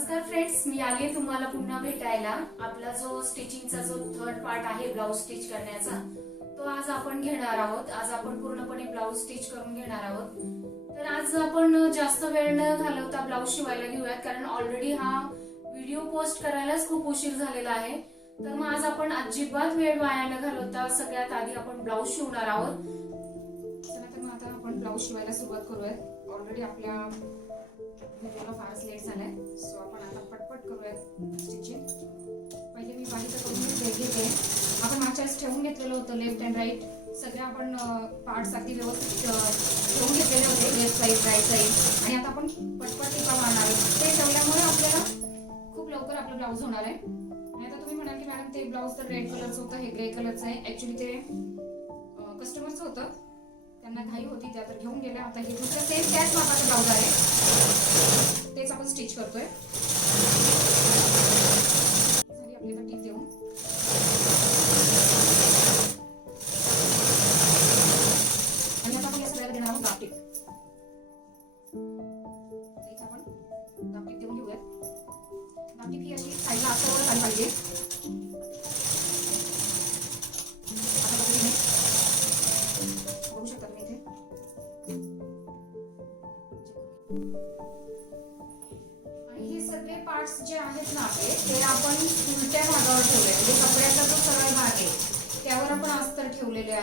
नमस्कार फ्रेंड्स मी आली तुम्हाला पुन्हा भेटायला. आपला जो स्टिचिंगचा जो थर्ड पार्ट आहे ब्लाऊज स्टिच करण्याचा तो आज आपण घेणार आहोत. आज आपण पूर्णपणे ब्लाऊज स्टिच करून घेणार आहोत. तर आज आपण जास्त वेळ न घालवता ब्लाऊज शिवायला घेऊयात कारण ऑलरेडी हा व्हिडिओ पोस्ट करायलाच खूप उशीर झालेला आहे. तर मग आज आपण अजिबात वेळ वाया न घालवता सगळ्यात आधी आपण ब्लाऊज शिवणार आहोत. चला तर मग आता आपण ब्लाऊज शिवायला सुरुवात करूयात. ऑलरेडी आपल्या मला फारच लेट झालाय. सो आपण आता पटपट करूयात स्टिचिंग पहिले मी बाहेर करून घेते घेते. आपण मागच्या वेळेस ठेवून घेतलेलं होतं लेफ्ट अँड राईट सगळ्या आपण पार्ट्स अगदी व्यवस्थित ठेवून घेतलेले होते लेफ्ट साईड राईट साईड आणि आता आपण पटपट टिपा मारणार ते ठेवल्यामुळे आपल्याला खूप लवकर आपलं ब्लाऊज होणार आहे. आणि आता तुम्ही म्हणाल की मॅडम ते ब्लाऊज तर रेड कलरचं होतं हे ग्रे कलरचं आहे. ॲक्च्युली ते कस्टमरचं होतं. त्यांना घाई होती त्या तर घेऊन गेल्या. आता हे दुसरं सेम त्याच मापाचं ब्लाऊज आहे. तेच आपण स्टिच करतोय. आपली टीप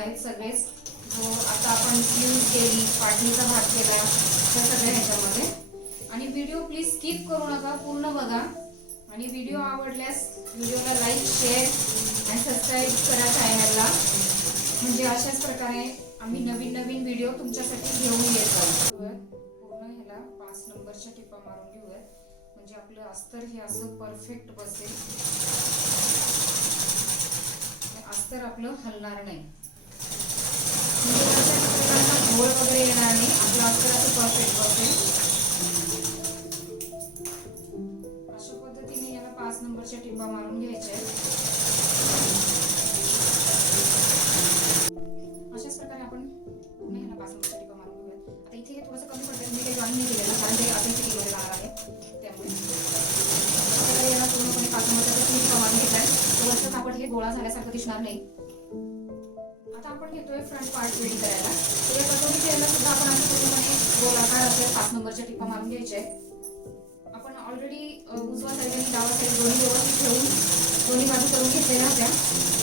आहेत सगळेच. जो आता आपण स्लीव केली पाटणीचा भाग केलाय त्या सगळ्या ह्याच्यामध्ये. आणि व्हिडिओ प्लीज स्किप करू नका पूर्ण बघा. आणि व्हिडिओ आवडल्यास व्हिडिओला लाईक शेअर आणि सबस्क्राईब करा चॅनलला म्हणजे अशाच प्रकारे आम्ही नवीन नवीन व्हिडिओ तुमच्यासाठी घेऊन येतो पूर्ण ह्याला पाच नंबरच्या टिपा मारून घेऊयात म्हणजे आपलं अस्तर हे असं परफेक्ट बसेल. अस्तर आपलं हलणार नाही. कपड्याला वगैरे येणार नाही. आपलं अस्तर असं परफेक्ट बसेल. आपण घेतोय फ्रंट पार्ट रेडी करायला तर या कटोरी केला सुद्धा आपण आता पूर्णपणे गोलाकार आपल्या पाच नंबरच्या टिपा मारून घ्यायच्या आहेत. आपण ऑलरेडी उजवा साईड आणि डावा साईड दोन्ही व्यवस्थित ठेवून दोन्ही बाजू करून घेतलेल्या होत्या.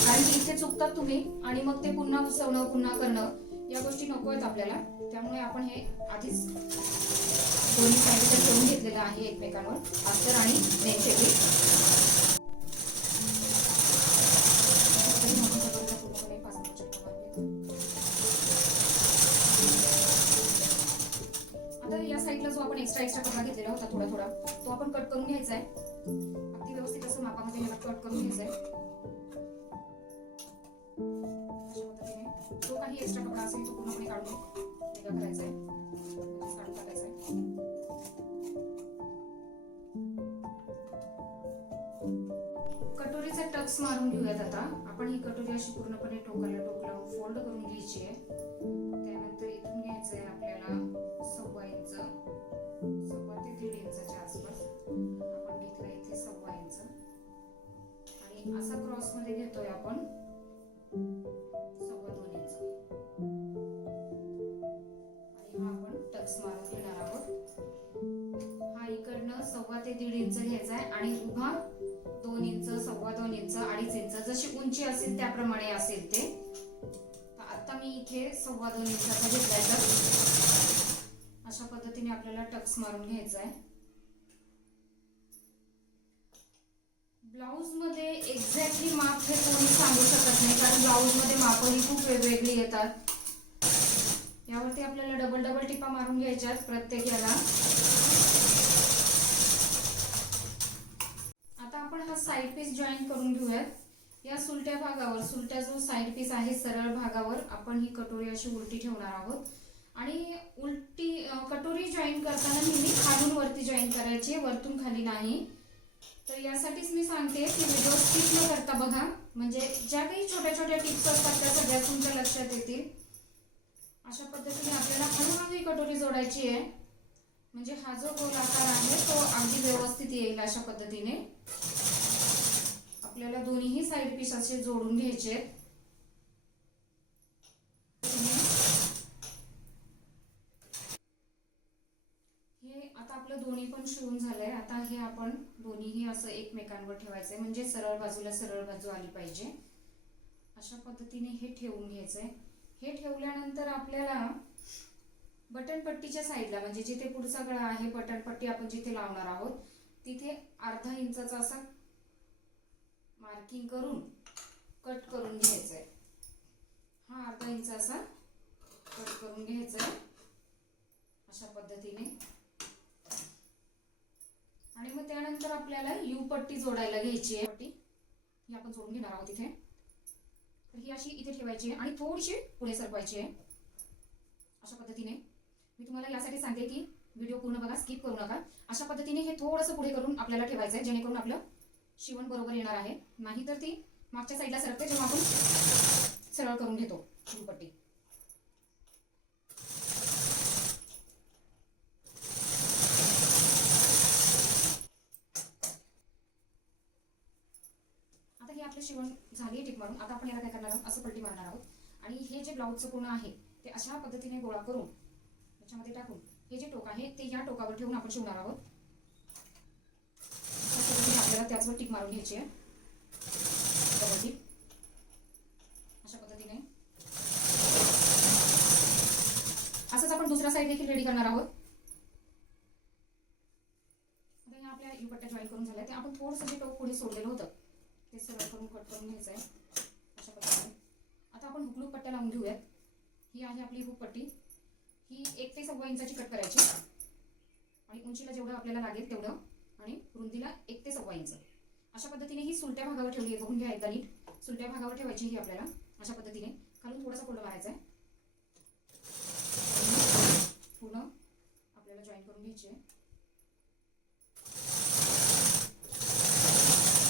कारण की इथे चुकतात तुम्ही आणि मग ते पुन्हा उसवणं पुन्हा करणं या गोष्टी नको आहेत आपल्याला. त्यामुळे आपण हे आधीच दोन्ही साईड ठेवून घेतलेलं आहे एकमेकांवर अस्तर आणि नेमचे आपण एक्स्ट्रा एक्स्ट्रा कपडा घेतलेला होता थोडा थोडा तो आपण कट करून घ्यायचा आहे अगदी व्यवस्थित असं मापामध्ये मला कट करून घ्यायचा आहे जो काही एक्स्ट्रा कपडा असेल तो पूर्णपणे काढून वेगळा करायचा आहे काढून टाकायचा आहे कटोरीचा टक्स मारून घेऊयात आता. आपण ही कटोरी अशी पूर्णपणे टोकाला टोक लावून फोल्ड करून घ्यायची आहे त्यानंतर इथून घ्यायचं आहे आपल्याला सव्वा इंच. आणि असा क्रॉसमध्ये घेतोय आपण. सव्वा दोन इंच आणि हा आपण टक्स मारून घेणार आहोत. हा इकडनं सव्वा ते दीड इंच घ्यायचा आहे आणि उभा दोन इंच सव्वा दोन इंच अडीच इंच जशी उंची असेल त्याप्रमाणे असेल ते. आता मी इथे सव्वा दोन इंचाचा घेतलाय तर अशा पद्धतीने आपल्याला टक्स मारून घ्यायचा आहे. ब्लाऊजमध्ये एक्झॅक्टली माप हे कोणी सांगू शकत नाही कारण ब्लाऊजमध्ये मध्ये माप ही खूप वेगवेगळी येतात. यावरती आपल्याला डबल डबल टिपा मारून घ्यायच्यात प्रत्येक याला. आता आपण हा साईड पीस जॉईन करून घेऊयात. या सुलट्या भागावर सुलट्या जो साईड पीस आहे सरळ भागावर आपण ही कटोरी अशी उलटी ठेवणार आहोत. आणि उलटी कटोरी जॉईन करताना नेहमी खालून वरती जॉईन करायची वरतून खाली नाही. तर यासाठीच मी सांगते की व्हिडिओ स्किप न करता बघा. म्हणजे ज्या काही छोट्या छोट्या टिप्स असतात त्या सगळ्या तुमच्या लक्षात येतील. अशा पद्धतीने आपल्याला हळूहळू ही कटोरी जोडायची आहे. म्हणजे हा जो गोल आकार आहे तो अगदी व्यवस्थित येईल अशा पद्धतीने. आपल्याला दोन्हीही साईड पीस असे जोडून घ्यायचे आहेत. हे आता आपलं दोन्ही पण शिवून झालंय. आता हे आपण दोन्हीही असं एकमेकांवर ठेवायचंय. म्हणजे सरळ बाजूला सरळ बाजू आली पाहिजे. अशा पद्धतीने हे ठेवून घ्यायचंय. हे ठेवल्यानंतर आपल्याला बटन पट्टीच्या साईडला म्हणजे जिथे पुढचा गळा आहे बटन पट्टी आपण जिथे लावणार आहोत तिथे अर्धा इंचाचा असा मार्किंग करून कट करून घ्यायचंय. हा अर्धा इंच असा कट करून घ्यायचा अशा पद्धतीने आणि मग त्यानंतर आपल्याला यू पट्टी जोडायला घ्यायची आहे. पट्टी ही आपण जोडून घेणार आहोत इथे. तर ही अशी इथे ठेवायची आहे आणि थोडीशी पुढे सरकवायची आहे. अशा पद्धतीने. मी तुम्हाला यासाठी सांगते की व्हिडिओ पूर्ण बघा स्किप करू नका. अशा पद्धतीने हे थोडंसं पुढे करून आपल्याला ठेवायचं आहे जेणेकरून आपलं शिवण बरोबर येणार आहे. नाहीतर ती मागच्या साईडला सरकते जेव्हा आपण सरळ करून घेतो शिवपट्टी पट्टी आता हे आपलं शिवण झाली टिक मारून आता आपण याला काय करणार आहोत? असं पलटी मारणार आहोत. आणि हे जे ब्लाऊजचं पूर्ण आहे ते अशा पद्धतीने गोळा करून त्याच्यामध्ये टाकून हे जे टोक आहे ते या टोकावर ठेवून आपण शिवणार आहोत. पद्धतीने आपल्याला त्याचवर टिक मारून घ्यायची आहे. अशा पद्धतीने. असंच आपण दुसरा साईड देखील रेडी करणार आहोत. आता ह्या आपल्या युपट्ट्या जॉईन करून झाल्या. ते आपण थोडंसं जे टोक पुढे सोडलेलं होतं ते सरळ करून कट करून घ्यायचं आहे. अशा प्रकारे. आता आपण हुकलूक पट्ट्या लावून घेऊयात. ही आहे आपली हुकपट्टी ही एक ते सव्वा इंचाची कट करायची. आणि उंचीला जेवढं आपल्याला लागेल तेवढं. आणि रुंदीला एक ते सव्वा इंच. अशा पद्धतीने ही सुलट्या भागावर ठेवली आहे. बघून घ्या एकदा नीट. सुलट्या भागावर ठेवायची ही आपल्याला. अशा पद्धतीने. खालून थोडासा फोल्ड मारायचा आहे. फुलं पूर्ण आपल्याला जॉईन करून घ्यायची आहे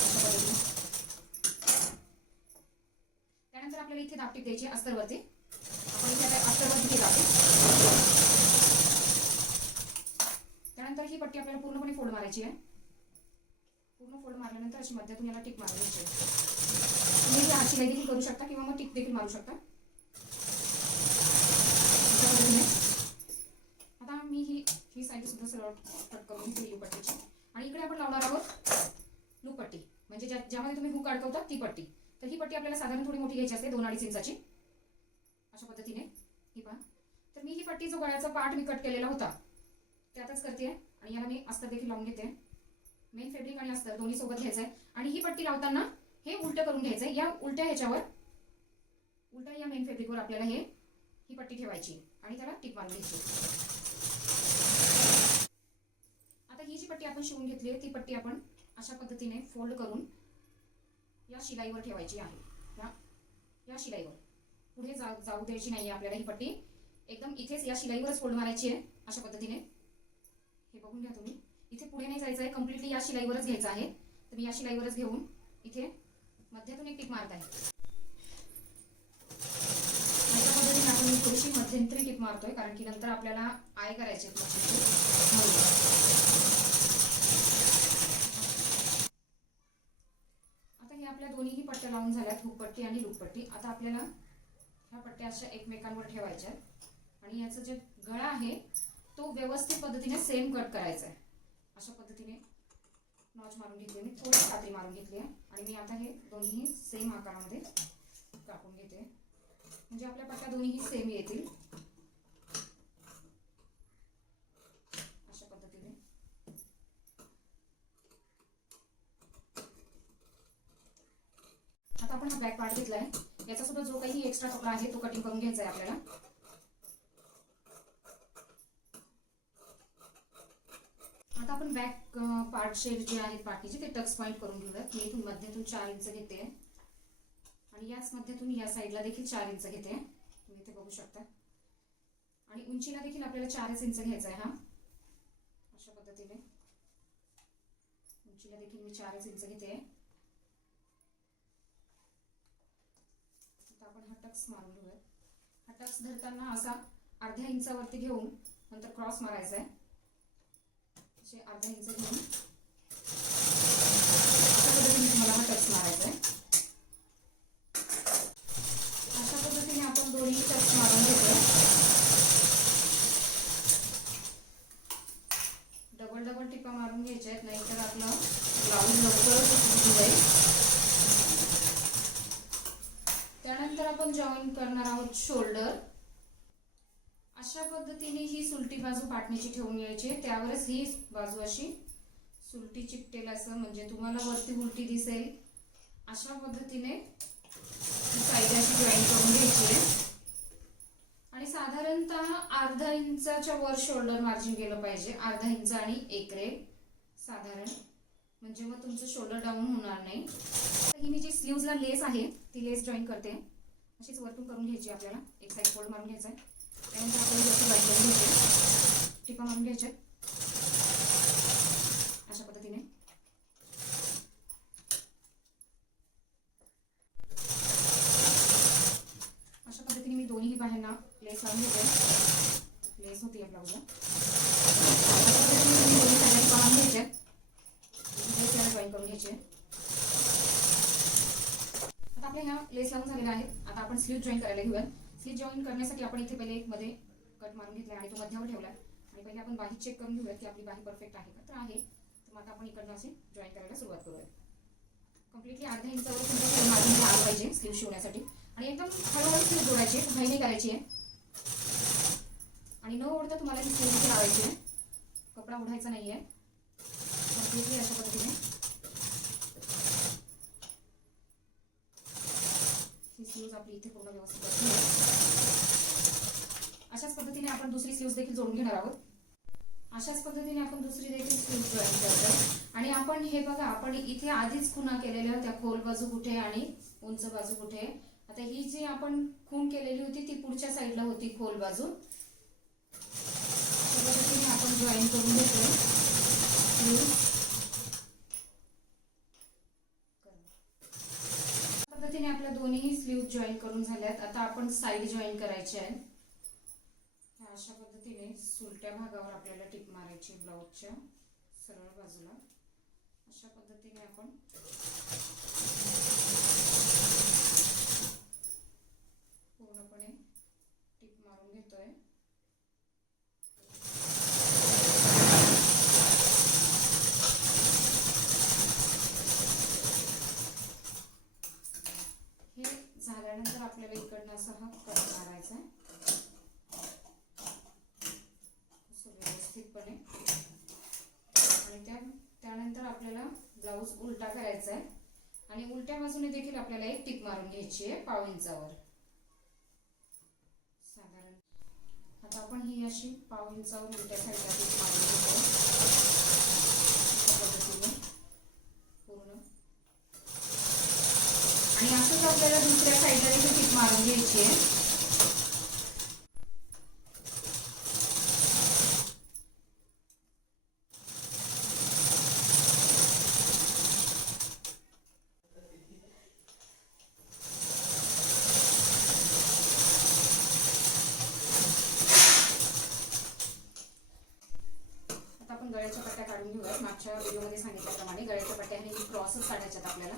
अशा पद्धतीने. त्यानंतर आपल्याला इथे दापटीप द्यायची अस्तरवरती. आपण इथे अस्तरवरती अस्तरवर दाबते त्यानंतर ही पट्टी आपल्याला पूर्णपणे फोल्ड मारायची आहे. पूर्ण फोल्ड मारल्यानंतर अशी मध्यातून याला टिक मारायची आहे. तुम्ही हात शिलाई देखील करू शकता किंवा मग टिक देखील मारू शकता. आता मी ही ही साईड सुद्धा सरळ कट करून घेतली पट्टीची. आणि इकडे आपण लावणार आहोत लूपट्टी म्हणजे ज्या ज्यामध्ये तुम्ही हुक अडकवता ती पट्टी. तर ही पट्टी आपल्याला साधारण थोडी मोठी घ्यायची असते दोन अडीच इंचाची. अशा पद्धतीने ही पहा. तर मी ही पट्टी जो गळ्याचा पार्ट मी कट केलेला होता त्यातच करते आणि याला मी अस्तर देखील लावून घेते मेन फॅब्रिक आणि अस्तर दोन्ही सोबत घ्यायचं आहे आणि ही पट्टी लावताना हे उलटं करून घ्यायचं आहे या उलट्या ह्याच्यावर उलट्या या मेन फॅब्रिकवर आपल्याला हे ही पट्टी ठेवायची आणि त्याला टिक मारून घ्यायची. आता ही जी पट्टी आपण शिवून घेतली आहे ती पट्टी आपण अशा पद्धतीने फोल्ड करून या शिलाईवर ठेवायची आहे. या या शिलाईवर. पुढे जा जाऊ द्यायची नाही आपल्याला ही पट्टी. एकदम इथेच या शिलाईवरच फोल्ड मारायची आहे अशा पद्धतीने. हे बघून घ्या तुम्ही. इथे पुढे नाही जायचं आहे कम्प्लिटली या शिलाईवरच घ्यायचं आहे. तर मी या शिलाईवरच घेऊन इथे मध्यातून एक टिक मारत आहे. अशा पद्धतीने आपण मी थोडीशी मध्यंतरी टिप मारतोय कारण की नंतर आपल्याला आय करायचे आहेत मशीनची. म्हणून. आता हे आपल्या दोन्हीही पट्ट्या लावून झाल्यात हुकपट्टी आणि लुकपट्टी आता आपल्याला ह्या पट्ट्या अशा एकमेकांवर ठेवायच्या आहेत. आणि याचा जे गळा आहे तो व्यवस्थित पद्धतीने सेम कट करायचा आहे. अशा पद्धतीने नॉच मारून घेतली मी. थोडी कात्री मारून घेतली आहे. आणि मी आता हे दोन्हीही सेम आकारामध्ये कापून घेते. म्हणजे आपल्या पट्ट्या दोन्हीही सेम येतील अशा पद्धतीने आता आपण हा बॅक पार्ट घेतला याचा सुद्धा जो काही एक्स्ट्रा कपडा आहे तो कटिंग करून घ्यायचा आहे आपल्याला. आता आपण बॅक पार्ट शेड जे आहेत बाकीचे ते टक्स पॉईंट करून घेऊयात. मी इथून मध्यातून चार इंच घेते. आणि याच मध्यातून या साईडला देखील चार इंच घेते. तुम्ही इथे बघू शकता. आणि उंचीला देखील आपल्याला चारच इंच घ्यायचा आहे हा. अशा पद्धतीने. उंचीला देखील मी चारच इंच घेते. टक्स मारून घेऊयात हा धरताना असा अर्ध्या इंचावरती घेऊन नंतर क्रॉस मारायचा आहे. असे अर्ध्या इंच घेऊन. तुम्हाला हा टक्स मारायचा आहे. बाजू पाटणीची ठेवून घ्यायची आहे. त्यावरच ही बाजू अशी सुलटी चिपटेल असं म्हणजे तुम्हाला वरती उलटी दिसेल. अशा पद्धतीने साईड अशी जॉईन करून घ्यायची आहे. आणि साधारणतः अर्धा इंचाच्या वर शोल्डर मार्जिन गेलं पाहिजे. अर्धा इंच आणि एक रेल साधारण. म्हणजे मग तुमचं शोल्डर डाऊन होणार नाही. तर ही मी जी स्लीव्जला लेस आहे ती लेस जॉईन करते. अशीच वरतून करून घ्यायची आपल्याला. एक साईड फोल्ड मारून घ्यायचा आहे. त्यानंतर आपण वरती जॉईन करून घ्यायचे टिपा मारून अशा पद्धतीने. अशा पद्धतीने मी दोन्ही बाहेरना लेस लावून घेते. लेस होती या ब्लाऊजला दोन्ही पाहून घ्यायचे. जॉईन करून घ्यायचे. आता आपल्या ह्या लेस लावून झालेल्या आहेत. आता आपण स्लीव जॉईन करायला घेऊया स्लीव जॉईन करण्यासाठी आपण इथे पहिले एक मध्ये कट मारून घेतला आणि तो मध्यावर ठेवला आणि पहिले आपण बाही चेक करून घेऊयात की आपली बाही परफेक्ट आहे का? तर आहे. तर मग आता आपण इकडनं असे जॉईन करायला सुरुवात करूया कम्प्लिटली अर्ध्या इंचावर तुमचं मार्जिन आलं पाहिजे स्लीव शिवण्यासाठी. आणि एकदम हळूहळू स्लीव जोडायची आहे नाही करायची आहे. आणि न ओढता तुम्हाला ही स्लीव इथे लावायची आहे. कपडा ओढायचा नाही आहे कम्प्लिटली अशा पद्धतीने. ही स्लीव्ज आपली इथे पूर्ण व्यवस्थित अशाच पद्धतीने आपण दुसरी स्लीव्ह देखील जोडून घेणार आहोत. अशाच पद्धतीने आपण दुसरी देखील स्लीव्ज जॉईन करतो आणि आपण हे बघा आपण इथे आधीच खुणा केलेल्या होत्या खोल बाजू कुठे आणि उंच बाजू कुठे? आता ही जी आपण खून केलेली होती ती पुढच्या साईडला होती खोल बाजू. पद्धतीने आपण जॉईन करून घेतोय. अशा पद्धतीने आपल्या दोन्ही स्लीव जॉईन करून झाल्यात. आता आपण साईड जॉईन करायची आहे अशा पद्धतीने सुलट्या भागावर आपल्याला टिप मारायची ब्लाऊजच्या. सरळ बाजूला. अशा पद्धतीने आपण पूर्णपणे टिप मारून घेतोय. हे झाल्यानंतर आपल्याला इकडनं असा हा कट मारायचा आहे असं व्यवस्थितपणे आणि त्या त्यानंतर आपल्याला ब्लाऊज उलटा करायचा आहे. आणि उलट्या बाजूने देखील आपल्याला एक टिक मारून घ्यायची आहे पाव इंचावर. साधारण. आता आपण ही अशी पाव इंचावर उलट्या साईडला टिक मारून घेतो. पूर्ण. आणि असंच आपल्याला दुसऱ्या साईडला देखील मारून घ्यायची आहे आता आपण गळ्याच्या पट्ट्या काढून घेऊया मागच्या व्हिडिओमध्ये सांगितल्याप्रमाणे गळ्याच्या पट्ट्या हे क्रॉसच काढायच्यात आपल्याला.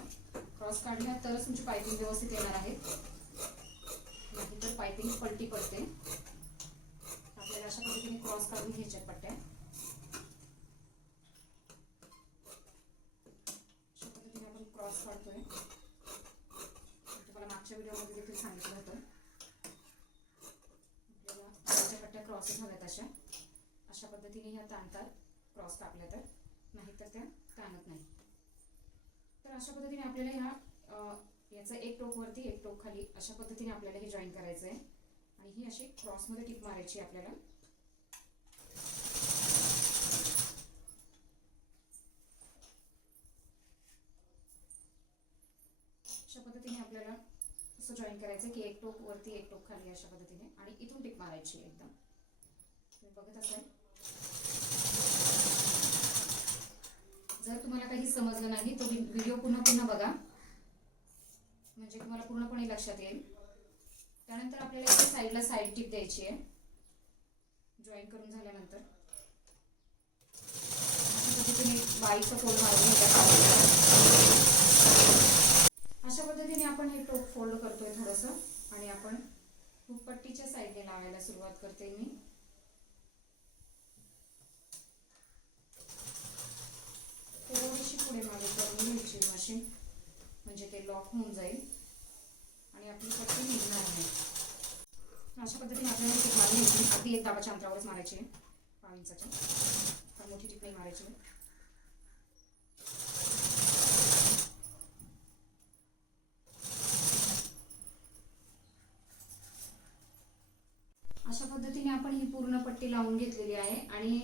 क्रॉस काढल्या तरच तुमची पायपिंग व्यवस्थित येणार आहे. नाही तर पायपिंग पलटी पडते. आपल्याला अशा पद्धतीने क्रॉस काढून घ्यायच्यात पट्ट्या. अशा पद्धतीने आपण क्रॉस काढतोय. तुम्हाला मागच्या व्हिडिओमध्ये देखील सांगितलं होतं. आपल्याला पट्ट्या क्रॉस झाल्यात अशा. अशा पद्धतीने ह्या ताणतात क्रॉस टाकल्या तर. नाहीतर त्या ताणत नाही. तर अशा पद्धतीने आपल्याला ह्या याचा याचं एक टोक वरती एक टोक खाली अशा पद्धतीने आपल्याला हे जॉईन करायचं आहे आणि ही अशी क्रॉसमध्ये टिप मारायची आहे आपल्याला. अशा पद्धतीने आपल्याला असं जॉईन करायचं की एक टोक वरती एक टोक खाली अशा पद्धतीने आणि इथून टिप मारायची आहे एकदम. तुम्ही बघत असाल. जर तुम्हाला काही समजलं नाही तर व्हिडिओ पुन्हा पुन्हा बघा. म्हणजे तुम्हाला पूर्णपणे लक्षात येईल. त्यानंतर आपल्याला इथे साईडला साईड टिप द्यायची आहे. जॉईन करून झाल्यानंतर. तुम्ही बाईचं फोल्ड मारून अशा पद्धतीने आपण हे टोक फोल्ड करतोय थोडंसं. आणि आपण हुकपट्टीच्या साईडने लावायला सुरुवात करते मी. मशीन म्हणजे ते लॉक होऊन जाईल. आणि आपली पट्टी निघणार नाही अशा पद्धतीने आपल्याला टीप मारली होती अगदी एक दाबाच्या अंतरावरच मारायची. आहे पाव इंचाच्या फार मोठी टीप नाही मारायची. अशा पद्धतीने आपण ही पूर्ण पट्टी लावून घेतलेली आहे. आणि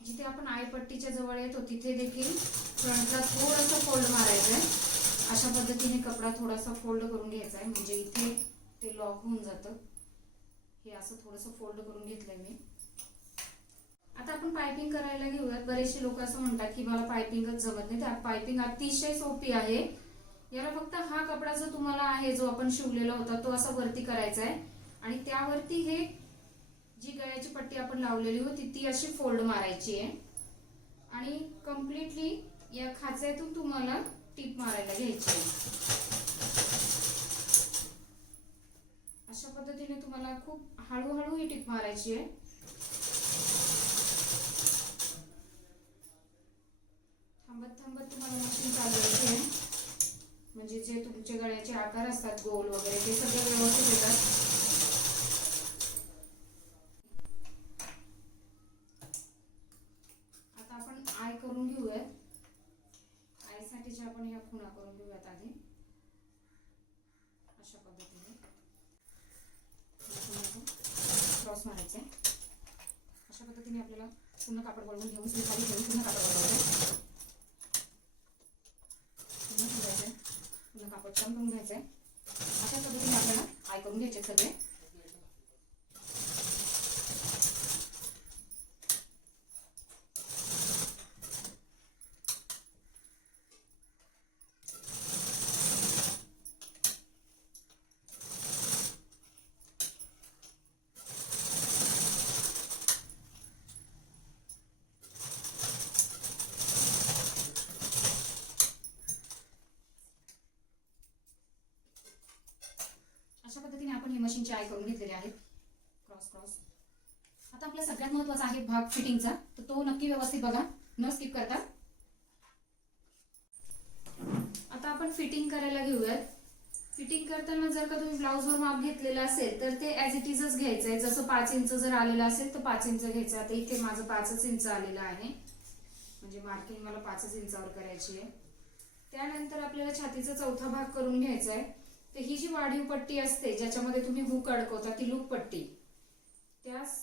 जिथे आपण आयपट्टीच्या जवळ येतो तिथे देखील फ्रंटला थोडंसं फोल्ड मारायचं आहे अशा पद्धतीने कपडा थोडासा फोल्ड करून घ्यायचा आहे म्हणजे इथे ते लॉक होऊन जातं. हे असं थोडंसं फोल्ड करून घेतलंय मी. आता आपण पायपिंग करायला घेऊयात. बरेचसे लोक असं म्हणतात की मला पायपिंगच जमत नाही. त्या पायपिंग अतिशय सोपी आहे. याला फक्त हा कपडा जो तुम्हाला आहे जो आपण शिवलेला होता तो असा वरती करायचा आहे आणि त्यावरती हे आपण लावलेली होती ती अशी फोल्ड मारायची आहे. आणि कम्प्लिटली या खाच्यातून तुम्हाला टीप मारायला घ्यायची आहे. अशा पद्धतीने तुम्हाला खूप हळूहळू ही टीप मारायची आहे. थांबत थांबत तुम्हाला मशीन चालवायची आहे. म्हणजे जे तुमचे गळ्याचे आकार असतात गोल वगैरे ते सगळे व्यवस्थित येतात आता आपण आय करून घेऊयात आयसाठीच्या आपण ह्या खुणा करून घेऊयात आधी अशा पद्धतीने. क्रॉस मारायचे. अशा पद्धतीने आपल्याला पूर्ण कापड वळवून घेऊन स्लीप खाली घेऊन पूर्ण कापड वळवायचं. पूर्ण ठेवायचं. पूर्ण कापड छान करून घ्यायचं. अशा पद्धतीने आपल्याला आय करून घ्यायचे सगळे अशा पद्धतीने आपण आय करून घेतलेले आहेत क्रॉस क्रॉस आता आपला सगळ्यात महत्त्वाचा आहे भाग फिटिंगचा तर तो नक्की व्यवस्थित बघा. न स्किप करता. आता आपण फिटिंग करायला घेऊयात. फिटिंग करताना जर का तुम्ही ब्लाऊजवर माप घेतलेलं असेल तर ते ऍज इट इजच घ्यायचं आहे जसं पाच इंच जर आलेलं असेल तर पाच इंच घ्यायचं. आता इथे माझं पाचच इंच आलेलं आहे. म्हणजे मार्किंग मला पाचच इंचावर करायची आहे. त्यानंतर आपल्याला छातीचा चौथा भाग करून घ्यायचा आहे तर ही जी वाढीव पट्टी असते ज्याच्यामध्ये तुम्ही हुक अडकवता ती लूप पट्टी त्यास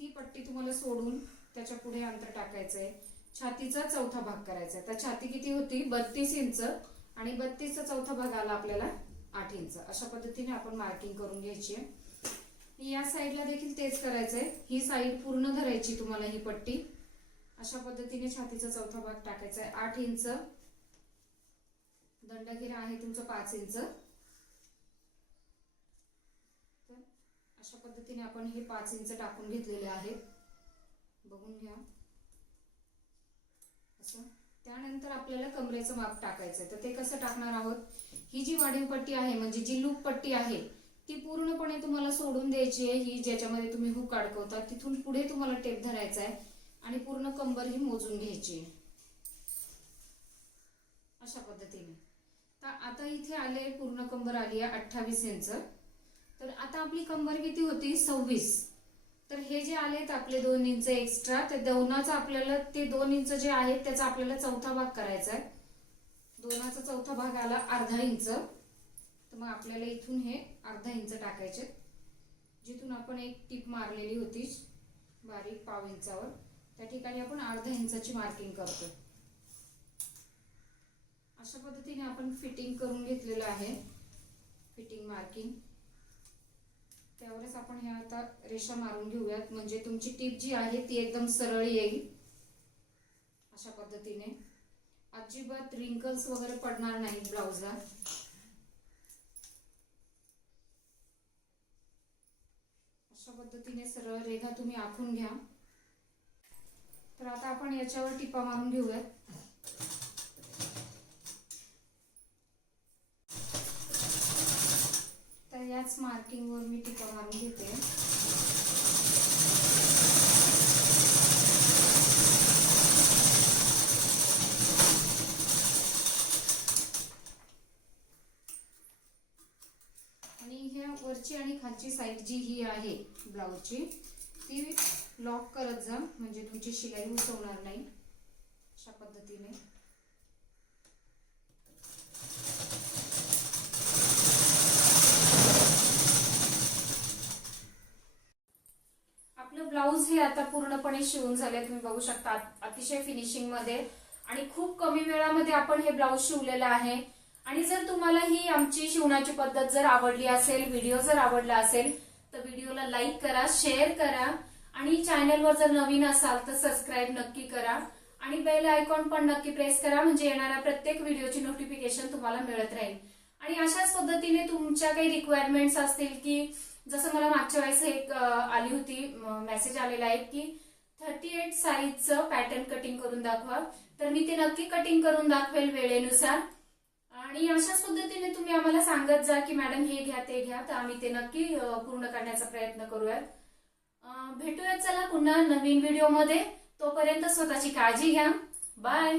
ती पट्टी तुम्हाला सोडून त्याच्या पुढे अंतर टाकायचं आहे छातीचा चौथा भाग करायचा आहे तर छाती किती होती? बत्तीस इंच आणि बत्तीसचा चौथा भाग आला आपल्याला आठ इंच. अशा पद्धतीने आपण मार्किंग करून घ्यायची आहे. या साईडला देखील तेच करायचंय. ही साईड पूर्ण धरायची तुम्हाला ही पट्टी. अशा पद्धतीने छातीचा चौथा भाग टाकायचा आहे आठ इंच. दंडगिरा आहे तुमचं पाच इंच तर अशा पद्धतीने आपण हे पाच इंच टाकून घेतलेले आहेत. बघून घ्या. असं. त्यानंतर आपल्याला कमरेचं माप टाकायचं आहे तर ते कसं टाकणार आहोत? ही जी वाढीव पट्टी आहे म्हणजे जी लूप पट्टी आहे ती पूर्णपणे तुम्हाला सोडून द्यायची आहे. ही ज्याच्यामध्ये तुम्ही हुक अडकवता तिथून पुढे तुम्हाला टेप धरायचा आहे आणि पूर्ण कंबर ही मोजून घ्यायची आहे. अशा पद्धतीने. तर आता इथे आले पूर्ण कंबर आली आहे अठ्ठावीस इंच. तर आता आपली कंबर किती होती? सव्वीस. तर हे जे आलेत आपले दोन इंच एक्स्ट्रा तर दोनाचा आपल्याला ते दोन इंच जे आहेत त्याचा आपल्याला चौथा भाग करायचा आहे. दोनाचा चौथा भाग आला अर्धा इंच. तर मग आपल्याला इथून हे अर्धा इंच टाकायचे जिथून आपण एक टीप मारलेली होती बारीक पाव इंचावर. त्या ठिकाणी आपण अर्धा इंचाची मार्किंग करतो. अशा पद्धतीने आपण फिटिंग करून घेतलेलं आहे. फिटिंग मार्किंग त्यावरच आपण ह्या आता रेषा मारून घेऊयात. म्हणजे तुमची टीप जी आहे ती एकदम सरळ येईल. अशा पद्धतीने. अजिबात रिंकल्स वगैरे पडणार नाही ब्लाउजला अशा पद्धतीने सरळ रेघा तुम्ही आखून घ्या. तर आता आपण याच्यावर टिपा मारून घेऊयात. याच मार्किंगवर मी टिका मारून घेते. आणि ह्या वरची आणि खालची साईड जी ही आहे ब्लाऊजची ती लॉक करत जा म्हणजे तुमची शिलाई उसवणार नाही. अशा पद्धतीने. ब्लाऊज हे आता पूर्णपणे शिवून झाले तुम्ही बघू शकता. अतिशय फिनिशिंगमध्ये. आणि खूप कमी वेळामध्ये आपण हे ब्लाऊज शिवलेलं आहे. आणि जर तुम्हाला ही आमची शिवण्याची पद्धत जर आवडली असेल व्हिडिओ जर आवडला असेल तर व्हिडिओला लाईक करा शेअर करा. आणि चॅनलवर जर नवीन असाल तर सबस्क्राईब नक्की करा. आणि बेल आयकॉन पण नक्की प्रेस करा म्हणजे येणाऱ्या प्रत्येक व्हिडिओची नोटिफिकेशन तुम्हाला मिळत राहील. आणि अशाच पद्धतीने तुमच्या काही रिक्वायरमेंट्स असतील की जसं मला मागच्या वेळेस एक आली होती मेसेज आलेला आहे की थर्टी एट साईजचं पॅटर्न कटिंग करून दाखवा. तर मी ते नक्की कटिंग करून दाखवेल वेळेनुसार. आणि अशाच पद्धतीने तुम्ही आम्हाला सांगत जा की मॅडम हे घ्या ते घ्या. तर आम्ही ते नक्की पूर्ण करण्याचा प्रयत्न करूयात. भेटूयात चला पुन्हा नवीन व्हिडिओमध्ये तोपर्यंत स्वतःची काळजी घ्या. बाय